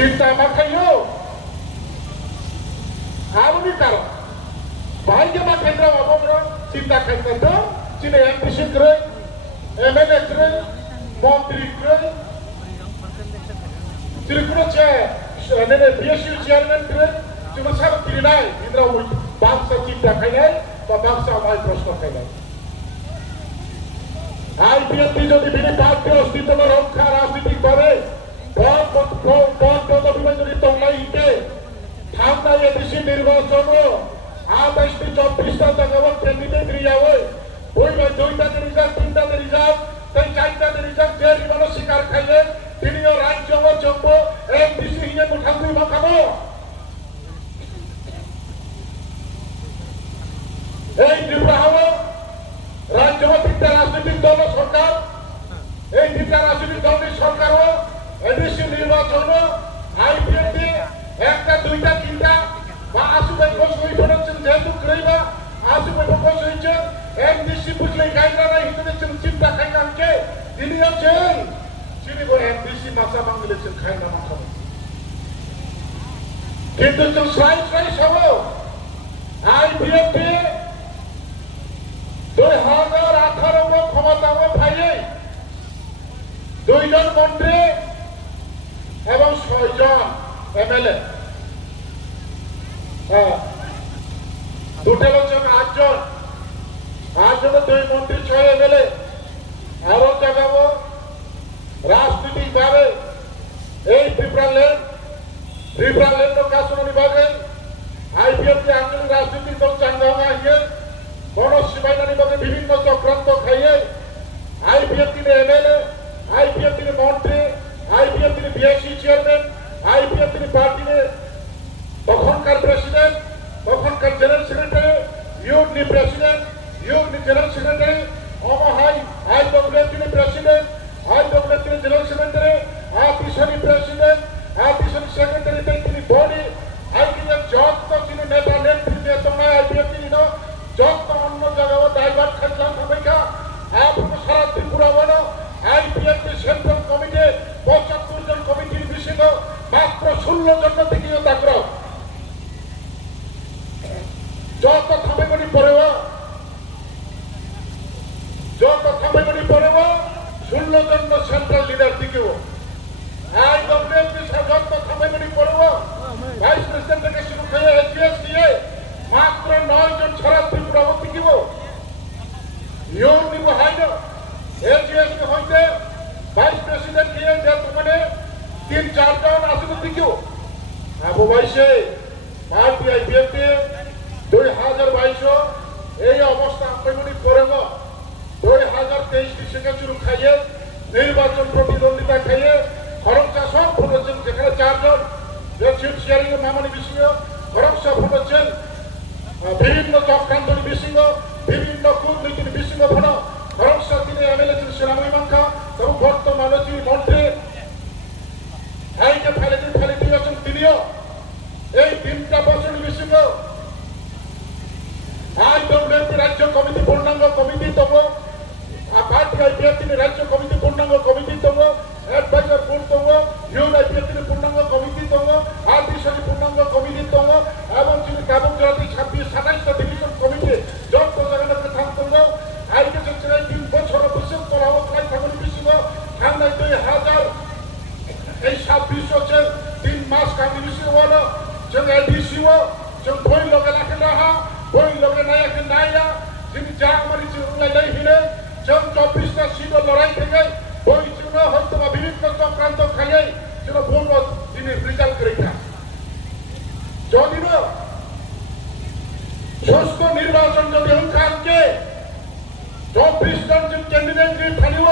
cinta makayo aruni karo baige makendra abomro cinta khaitando cine MPC kre MLA kre মন্ত্রী kre Tirikuno che nene BSU chairman kre cuma sab kirinai indra ui bangsa cinta khainai ba bangsa mai proshno khainai IPF যদি বিনি party অস্তিত্ব রক্ষা রাজনীতি করে যদি তোমরা ইকে ঠান্ডা এদেশি নির্বাচন আঠাশটি 24টা জায়গা ক্যান্ডিডেট রিজাবে ওই দুইটাতে রিজার্ভ তিনটাতে রিজার্ভ তাই চারটাতে রিজার্ভ যে রিমানো শিকার খাইলে তিনিও রাজ্য যোগ্য এমডিসি হিনে মুঠাকুই মাখাবো এই ত্রিপুরা হলো রাজ্য তিনটা রাজনৈতিক দল সরকার এই তিনটা রাজনৈতিক দলের সরকারও এদেশি নির্বাচন IPF একটা দুইটা তিনটা বা আসুবাই কোচ হই পড়ছেন যেহেতু কইবা আসুবাই কোচ হইছে এমডিসি বুঝলে গাইলা নাই হিসেবে চিন্তা খাইলামকে তিনি আছেন তিনি বলে এমডিসি মাসা বাংলাদেশের খাইনা মাথা কিন্তু তো সাই সব IPF 2018 ক্ষমতা পাইয়ে 2 জন মন্ত্রী এবং 6 জন MLA টোটাল হচ্ছে 8 জন 2 মন্ত্রী 6 MLA আরো জাগাবো রাজনৈতিক ভাবে এই ত্রিপুরা ল্যান্ড কাশন বিভাগে IPF के আঞ্চলিক রাজনৈতিক দল চাঙ্গাঙ্গা হিয়ে গণসীমানা বিভাগে বিভিন্ন চক্রান্ত খাইয়ে IPF MLA IPF মন্ত্রী IPF BSC chairman IPF party তখনকার প্রেসিডেন্ট তখনকার জেনারেল সেক্রেটারি ইউনি প্রেসিডেন্ট ইউনি জেনারেল সেক্রেটারি অমহাই IWF president IWF general secretary আতিশনি প্রেসিডেন্ট আতিশনি সেক্রেটারি তিনি বডি IPF যত তিনি নেতা নেতৃত্বে তোমরা IPF যত অন্য জায়গায় দায়ভার খাইলাম ভূমিকা আপনার সারা ত্রিপুরা বলো IPF সেন্ট্রাল কমিটি 75 জন কমিটির বিশিষ্ট মাত্র 16 জন থেকে আগ্রহ যত থামেগুলি পড়েব 16 জন সেন্ট্রাল লিডার দিকেও IWF যত থামেগুলি পড়েব ভাইস প্রেসিডেন্ট থেকে শুরু করে HPS দিয়ে মাত্র 9 জন ছাড়া ত্রিপুরা দিকেও নিয়ম নিব হয় না HPS হইতে ভাইস প্রেসিডেন্ট দিয়ে যে মানে 3-4 জন আসবে দিকেও আবু ভাইসে পার্টি IPF 2022 এই অবস্থা আপনি করেব 2023 থেকে শুরু খাইয়ে নির্বাচন প্রতিদ্বন্দ্বিতা খাইয়ে খরচা সব ফুটেছেন যেখানে 4 জন সিট শেয়ারিং মামনি বিষয় খরচা ফুটেছেন বিভিন্ন চক্রান্তর বিষয় বিভিন্ন কূটনীতির বিষয় ফল খরচা তিনি MLA সেনামীমাংখা এবং বর্তমানে তিনি মন্ত্রী আইকে ফেলে দিয়েছেন তিনিও এই 3টা বছর বিষয় IWF রাজ্য কমিটি পূর্ণাঙ্গ কমিটি তব পার্টি IPF রাজ্য কমিটি পূর্ণাঙ্গ কমিটি তব অ্যাডভাইজার বোর্ড তব IPF পূর্ণাঙ্গ কমিটি তব আদিশনী পূর্ণাঙ্গ কমিটি তব এবং তিনি কাবুকরাতি 26-27টা ডিভিশন কমিটি যত জায়গাতে থাকতব আইকে চলে 3 বছর বিশেষ করা হোক নাই থাকুন বিষয় খান্দাই 2000 এই 26 হচ্ছে 3 মাস কামি বিষয় হলো যে এডিসিও যে বই লগে রাখে রাহা বই লগে নাই একটা নাইয়া যিনি যা আমারি চিরুলাই নাই হিলে যে 24টা সিট লড়াই থেকে বই চিহ্ন হয়তো বা বিভিন্ন চক্রান্ত খাইয়ে যেন বলব তিনি রেজাল্ট করে না যদি না সুস্থ নির্বাচন যদি কালকে 24 জন যে ক্যান্ডিডেট যে থানিব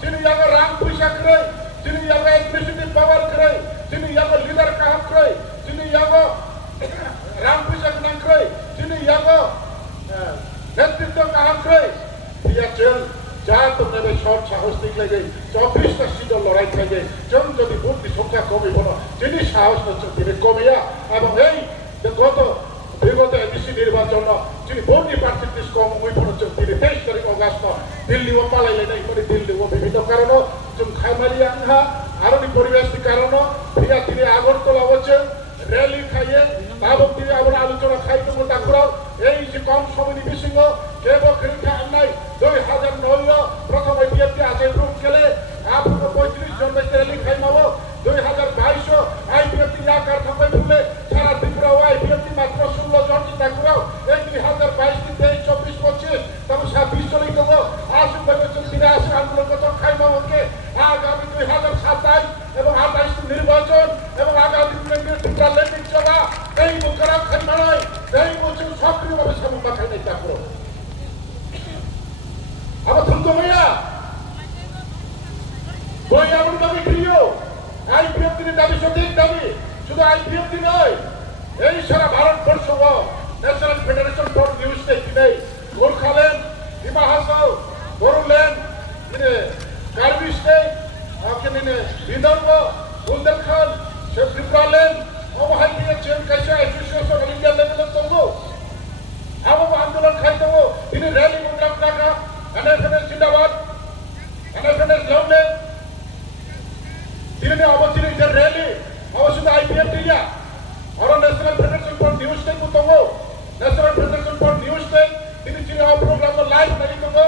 যিনি আগে রাম পয়সা করে যিনি আগে এডমিনিস্ট্রেটিভ পাওয়ার করে যিনি আগে লিডার কাম করে যিনি আগে রাম পয়সা নাম করে যিনি আগে নেতৃত্ব কাম করে দিয়েছেন যা তোমরা সব সাহস দেখলে যে 24টা সিট লড়াই থাকে যেন যদি ভোট সংখ্যা কমিব না যিনি সাহস হচ্ছেন তিনি কমিয়া এবং এই বিগত এমডিসি নির্বাচন যিনি ভোটনি পার্সেন্টেজ কম হয়ে পড়েছেন তিনি 23 তারিখ অগাস্ট দিল্লি ও পালাইলে নাই করে দিল্লি ও বিভিন্ন কারণ খাইমারি আনহা আরো পরিবেশ কারণ তিনি আগ কেবল কৃষি নাই 2009 প্রথম আইপিএফটি আছে গ্রুপ খেলে আপনার 35 জন ব্যক্তি লিখাই মাবো 2022 আইপিএফটি আকার থাকবে ফুলে সারা ত্রিপুরা আইপিএফটি মাত্র 16 জন চিন্তা করাও এই 2022 23 24 25 তবে 26 জনই দেবো আসুন ভেবেছেন ফিরে আসে আন্দোলন কত খাই মাবোকে আগামী 2027 এবং 28 নির্বাচন এবং আগামী দিনে ত্রিপুরা ল্যান্ডিং চলা এই মুখরা খাই মারাই এই বছর সক্রিয়ভাবে সামনে মাথায় নেই তা করো আমার থুলতো ভাইয়া বই এমন দাবি প্রিয় আইপিএফটির দাবি সঠিক দাবি শুধু আইপিএফটি নয় এই সারা Bharatvarsha national federation for news নেই গোর্খাল্যান্ড হিমা হাসাও বড়োল্যান্ড কার্বি স্টেট বিদর্ভ বুন্দেলখণ্ড ত্রিপুরাল্যান্ড অবহাই দিয়েছেন कैसे एसोसिएशन ऑफ इंडिया लेवल तंगो अब आंदोलन खाइतो তিনি র্যালি প্রোগ্রাম রাখা এনএফএনএস জিন্দাবাদ এনএফএনএস লড়লে তিনি অবশ্যই যে র্যালি অবশ্যই আইপিএফ দিয়া আর national federation for news tech তंगो national federation for news tech তিনি চিনি প্রোগ্রাম লাইভ নাই তंगो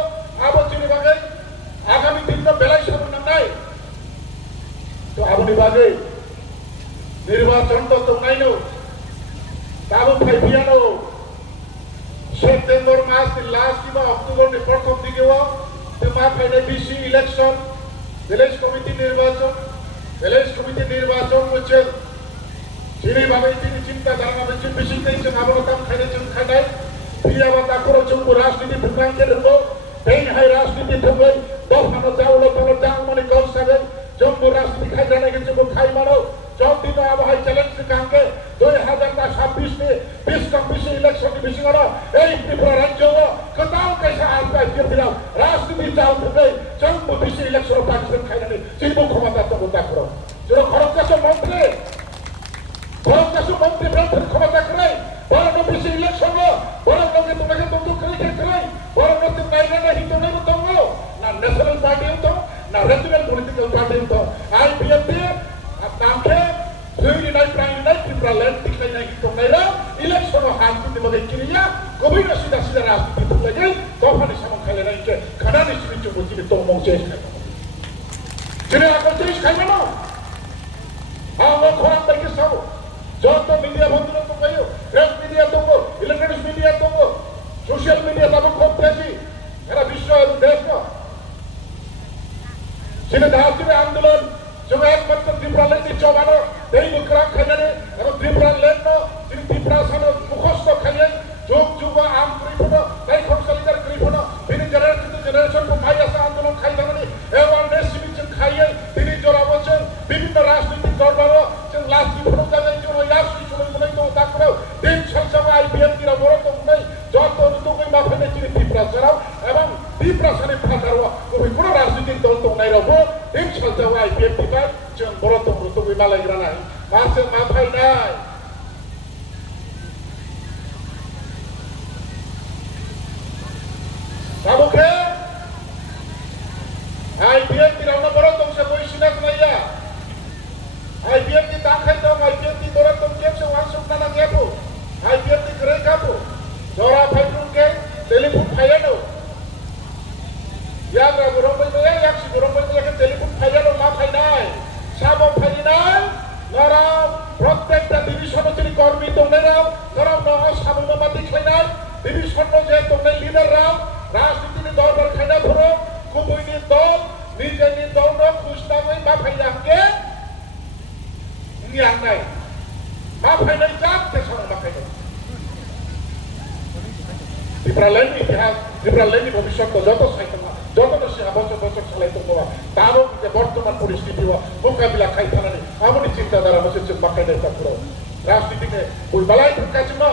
অবশ্যই বাগে আগামী দিন বেলাই সামনে নাই তো আপনি বাগে নির্বাচন তো নাই নো তাবো ফাইভিয়ানো সেপ্টেম্বর মাস লাস্ট কিংবা অক্টোবর প্রথম দিকে তে মা ফাইনে বিসি ইলেকশন ভিলেজ কমিটি নির্বাচন হচ্ছে সেইভাবে তিনি চিন্তা ধারণা হচ্ছে বেশি দিয়েছেন আবরতাম খাইছেন খাইনাই বিয়াবাতা করেছেন রাজনীতি ভূমিকে ঢুকো এই হাই রাজনীতি ঢুকো দফানো চাউল তলো জাং মানে গল সাবে জম্মু রাজনীতি খাই জানা গেছে খাই মারো चौथी आबहाई चैलेंज कांगे 2026 में 20 कमिशन इलेक्शन की मिशन करो ए त्रिपुरा राज्य हो कताओ कैसा आपका ये दिला राजनीति चाल थे जम्मू मिशन इलेक्शन पार्टिसिपेट खाइना नहीं सिर्फ क्षमता तो बोता करो जो खरगकासो मंत्री बिरुद्ध क्षमता करे बड़ मिशन इलेक्शन हो बड़ लोग तुम्हें बंदूक करे बड़ लोग नाइना नहीं तो नहीं तुम ना नेशनल पार्टी तो ना रीजनल पॉलिटिकल पार्टी तो आईपीएफ नामके थ्योरी नाही प्राणी नाही त्रिपुरा लैंड दिखलाई नाही तो मेरा इलेक्शन हाथ में मगे क्रिया कभी न सीधा सीधा राजनीति तो लगे तोफानी समन खाले नहीं के खड़ा नहीं सीधी बुद्धि तो मोचे जिन्हें आकर देश खाइए ना हाँ वो खोराक करके सब जो तो मीडिया बंद तो कहियो प्रेस मीडिया तो वो इलेक्ट्रॉनिक्स मीडिया तो वो सोशल मीडिया तब खूब तेजी मेरा विश्व और देश का जिन्हें दार्शनिक आंदोलन जो एकमात्र त्रिपुरा लैंड चौबानो এই মুখরা খাইনারে এবং ত্রিপুরা ল্যান্ড তিনি ত্রিপুরা সানো মুখস্থ খাইয়ে যোগ যুগ আম করিফনো তাই খরচালিদার করিফনো তিনি জেনারেশন কো ভাই আসা আন্দোলন খাই জানেনি অ্যাওয়ারনেস সিমিচন খাইয়ে তিনি জোরা বলছেন বিভিন্ন রাজনৈতিক দলবারো যে লাস্ট ত্রিপুরা জায়গায় জন্য ইয়াস কিছু মনে তো তা করে দিন সরসবা আইপিএফ কিরা বড় তো নাই যত রুতুকই মাফেনে তিনি ত্রিপুরা ছাড়াও এবং ত্রিপুরা সানে ফাটারো কবি কোন রাজনৈতিক দল তো নাই রবো দিন সরসবা আইপিএফ কিরা জন বড় তো রুতুকই মালাই গরা নাই মাসে মাথায় নাই সাবুকে আইপিএফ কি রাউনা বড় তো সে বইছিনা নাইয়া আইপিএফ কি তাখাই তো আইপিএফ কি বড় তো কেছে ওয়ানসুক না গেবো আইপিএফ কি করে যাবো জরা ফাইটুকে টেলিফোন ফাইয়ানো ইয়াদ রাখো রম্বই তো একশি রম্বই তো টেলিফোন ফাইয়ানো মাথায় নাই সাবো ফাই নাই নরা প্রত্যেকটা ডিভিশন তিনি কর্মী তোমরাও নরা অসাবনবাদী খাইনাই ডিভিশন যে তোমরা লিডাররাও রাজনীতি দলবার খাইনা ধরো কুবুইনি দল নিজেনি দল খুশনামই মা ফাইনাকে নিয়াং নাই মা ফাইনাই যাচ্ছে সঙ্গে মা ফাইনাই ত্রিপুরা ল্যান্ড ইতিহাস ত্রিপুরা ল্যান্ড ভবিষ্যৎ যত সাইকেল যত বছর চালাইতে পারা তারও যে বর্তমান পরিস্থিতি মোকাবিলা খাই থানানি এমনই চিন্তাধারা বসেছে বাকাই নেতা পুরো রাজনীতিকে ওই বেলায় ঢুকার জন্য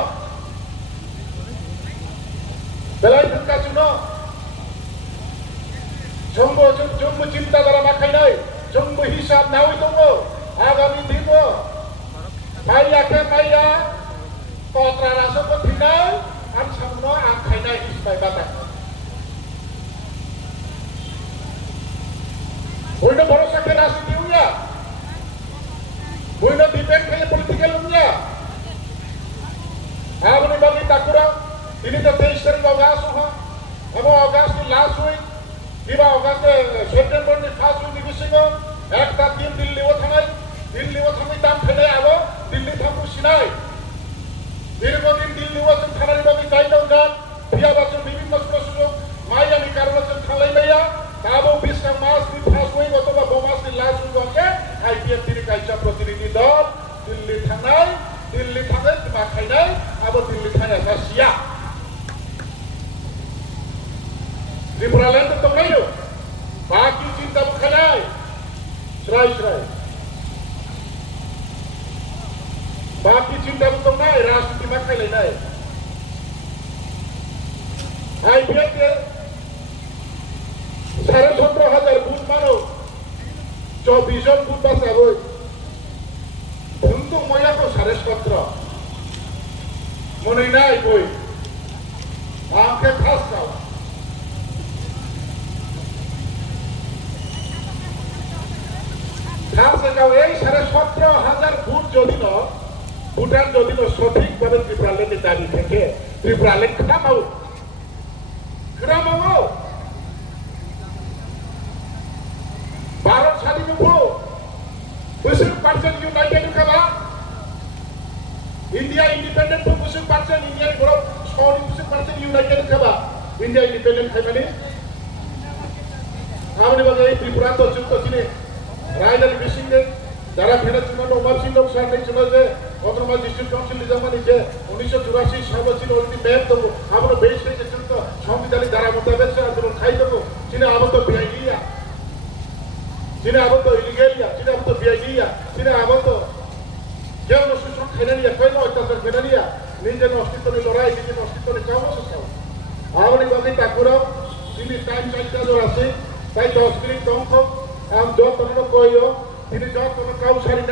জম্মু চিন্তাধারা মাখাই নাই জম্মু হিসাব না হই দঙ্গ আগামী দিন মাইয়াকে মাইয়া কতরা রাসক ফিনাই আর সামনে আম খাইনাই হিসবাই বাতা Buino borosa ke raজনীতি উনিয়া buino depend খাইলে পলিটিক্যাল উনিয়া আপনি বাকি তাকুরা তিনি তো 23 তারিখ অগাস্ট सिंह একটা দিন দিল্লিও থানায় দাম ফেলে আলো দিল্লি থাকু সিনাই দীর্ঘদিন দিল্লিও থানার বাকি চাইলেও যান বিয়া বছর বিভিন্ন সুযোগ মাইয়ামি কারণ থালাই লাইয়া তাবো 20 মাস দি ফাঁস হই অথবা 2 মাস দি লাস্ট হইকে আইপিএফ তিনি কাইসা প্রতিনিধি দল দিল্লি থানায় মা খাইনাই আবো দিল্লি থানায় আসিয়া ত্রিপুরাল্যান্ড তো নাইও বাকি চিন্তা বুখানাই শ্রাই बाकी चिंता तो नहीं राष्ट्रपति मक्के लेना है आईपीएल के 17,500 बूथ मानो 24 बूथ बस अब उनको मोया को 17.5 मने नहीं कोई आंखें खास का खास का यही 17,000 बूथ जो दिन ভুটান যদি সঠিকভাবে ত্রিপুরাল্যান্ডে দাবি থেকে ত্রিপুরাল্যান্ড খামাও ভারত স্বাধীন বুসুক পার্সেন্ট ইউনাইটেড খাবা ইন্ডিয়া ইন্ডিপেন্ডেন্ট বুসুক পার্সেন্ট ইন্ডিয়া বড় সরি বুসুক পার্সেন্ট ইউনাইটেড খাবা ইন্ডিয়া ইন্ডিপেন্ডেন্ট খাই মানে আমাদের বাজে এই ত্রিপুরা তো যুক্ত ছিলেন রায়দার মিশিংয়ে যারা ফেরার জন্য অভাব ছিল সাথে ছিল যে অটোনমাস ডিস্ট্রিক্ট কাউন্সিল নিজামানি যে 1984 সালে ছিল ওই ম্যাপ দেবো আমরা বেশ থেকে কিন্তু সংবিধানিক ধারা মোতাবেক আন্দোলন খাই দেবো চীনে আবদ্ধ বিআইডিয়া চীনে আবদ্ধ ইলিগেলিয়া চীনে আবদ্ধ বিআইডিয়া চীনে আবদ্ধ কেউ শোষণ খেলে নিয়ে কই অত্যাচার খেলে নিয়ে নিজের অস্তিত্ব নিয়ে লড়াই নিজের অস্তিত্ব নিয়ে কামো শেষাও আমাদের বাকি তাকুরাও তিনি টাইম চাইতে আছে তাই 10 মিনিট দংখ আম যত কইও তিনি যত কাউ সারি